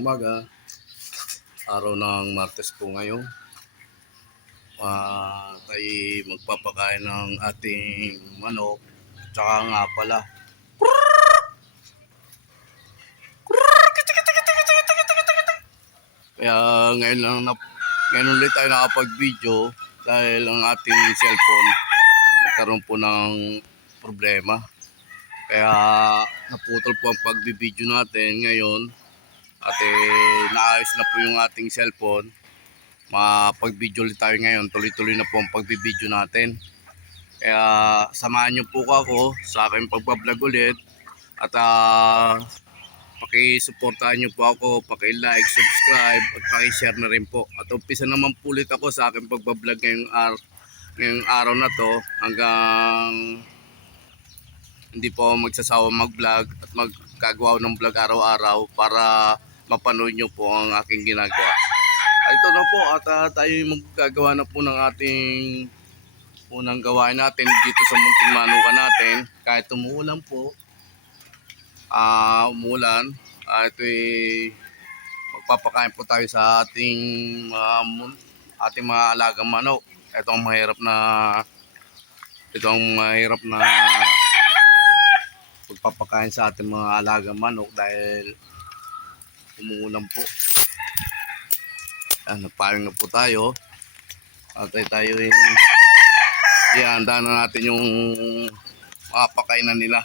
umaga, araw ng Martes po ngayon. Tayo magpapakain ng ating manok. Tsaka nga pala, kaya ngayon ulit tayo nakapag-video dahil ang ating cellphone nagkaroon po ng problema. Kaya naputol po ang pag-video natin ngayon. At naayos na po yung ating cellphone. Mapag-video ulit tayo ngayon. Tuloy-tuloy na po ang pag-video natin. Kaya samahan nyo po ako sa aking pagbablog ulit. At pakisuportahan nyo po ako, paki-like, subscribe at paki-share na rin po. At umpisa naman po ulit ako sa aking pagbablog ngayong araw na to hanggang hindi po ako magsasawa mag-vlog at magkagawa ng vlog araw-araw para mapanood nyo po ang aking ginagawa. Ito na po at tayo magkagawa na po ng ating unang gawain natin dito sa munting manukan natin. Kahit umuulan po, umulan, ito'y magpapakain po tayo sa ating mga alagang manok. Ito ang mahirap na pagpapakain sa ating mga alagang manok dahil umuulan po. Nagpahing na po tayo at tayo ihanda na natin yung pakainan nila.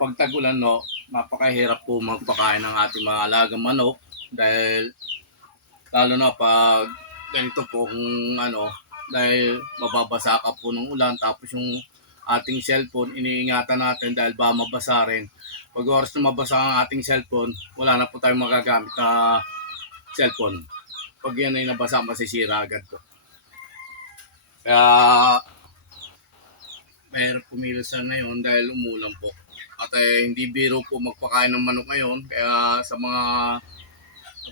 Pag tag-ulan, napakahirap po magpakain ng ating mga alagang manok dahil lalo na pag ganito po dahil mababasa ka po ng ulan, tapos yung ating cellphone iniingatan natin dahil ba mabasa rin. Pag oras na mabasa ang ating cellphone, wala na po tayong magagamit na cellphone. Pag yan ay nabasa, masisira agad to. Kaya mahirap kumilos na ngayon dahil umulan po. At hindi biro po magpakain ng manok ngayon. Kaya sa mga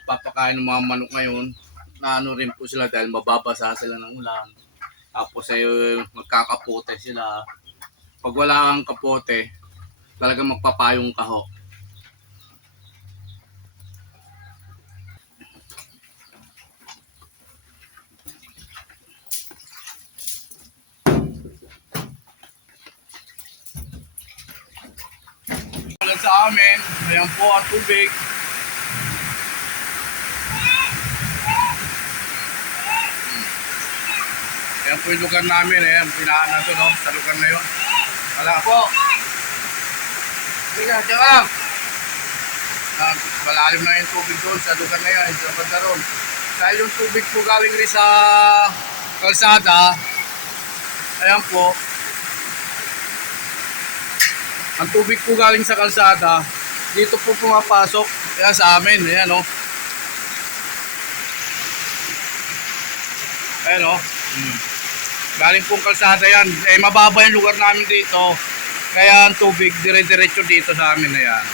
magpapakain ng mga manok ngayon, naano rin po sila dahil mababasa sila ng ulan. Tapos magkakapote sila. Pag wala kang kapote, talagang magpapayong ka ho. Sa amin, ayan po ang tubig. Ayan po yung lugar namin, pinahanan ko sa lugar na yun. Wala po. Sige, diyan lang. Malalim na yung tubig doon sa lugar na yan, sa banda doon. Dahil yung tubig po galing rin sa kalsada, ayan po, ang tubig po galing sa kalsada, dito po pumapasok. Kaya sa amin, ayan o. Ayan o. Galing pong kalsada yan. Eh, mababa yung lugar namin dito. Kaya ang tubig, dire-diretso dito sa amin na yan.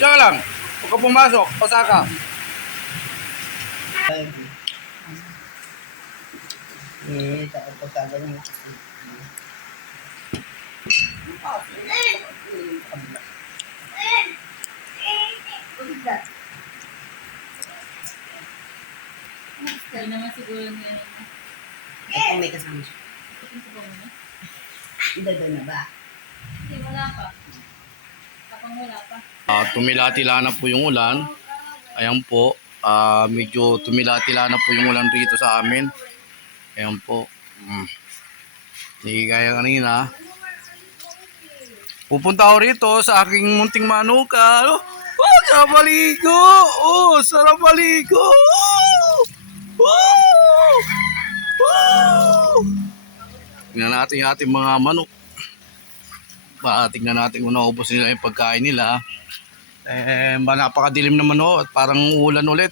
Diyan lang. Huwag ka pumasok. Pasa ka. Eh, takot ko sa ganyan. Hindi naman siguro niya. Ito may kasama siya. Ito ba muna? Dado na ba? Hindi, wala pa. Kapang wala pa. Tumila-tila na po yung ulan. Ayan po. Medyo tumila-tila na po yung ulan rito sa amin. Ayan po. Hindi kaya kanina. Pupunta ako rito sa aking munting manuka. Oh, sarap maligo! Oh, sarap maligo! Oh! Oh! Tingnan natin yung ating mga manok. Tingnan natin kung naubos nila yung pagkain nila. Napakadilim naman at parang ulan ulit.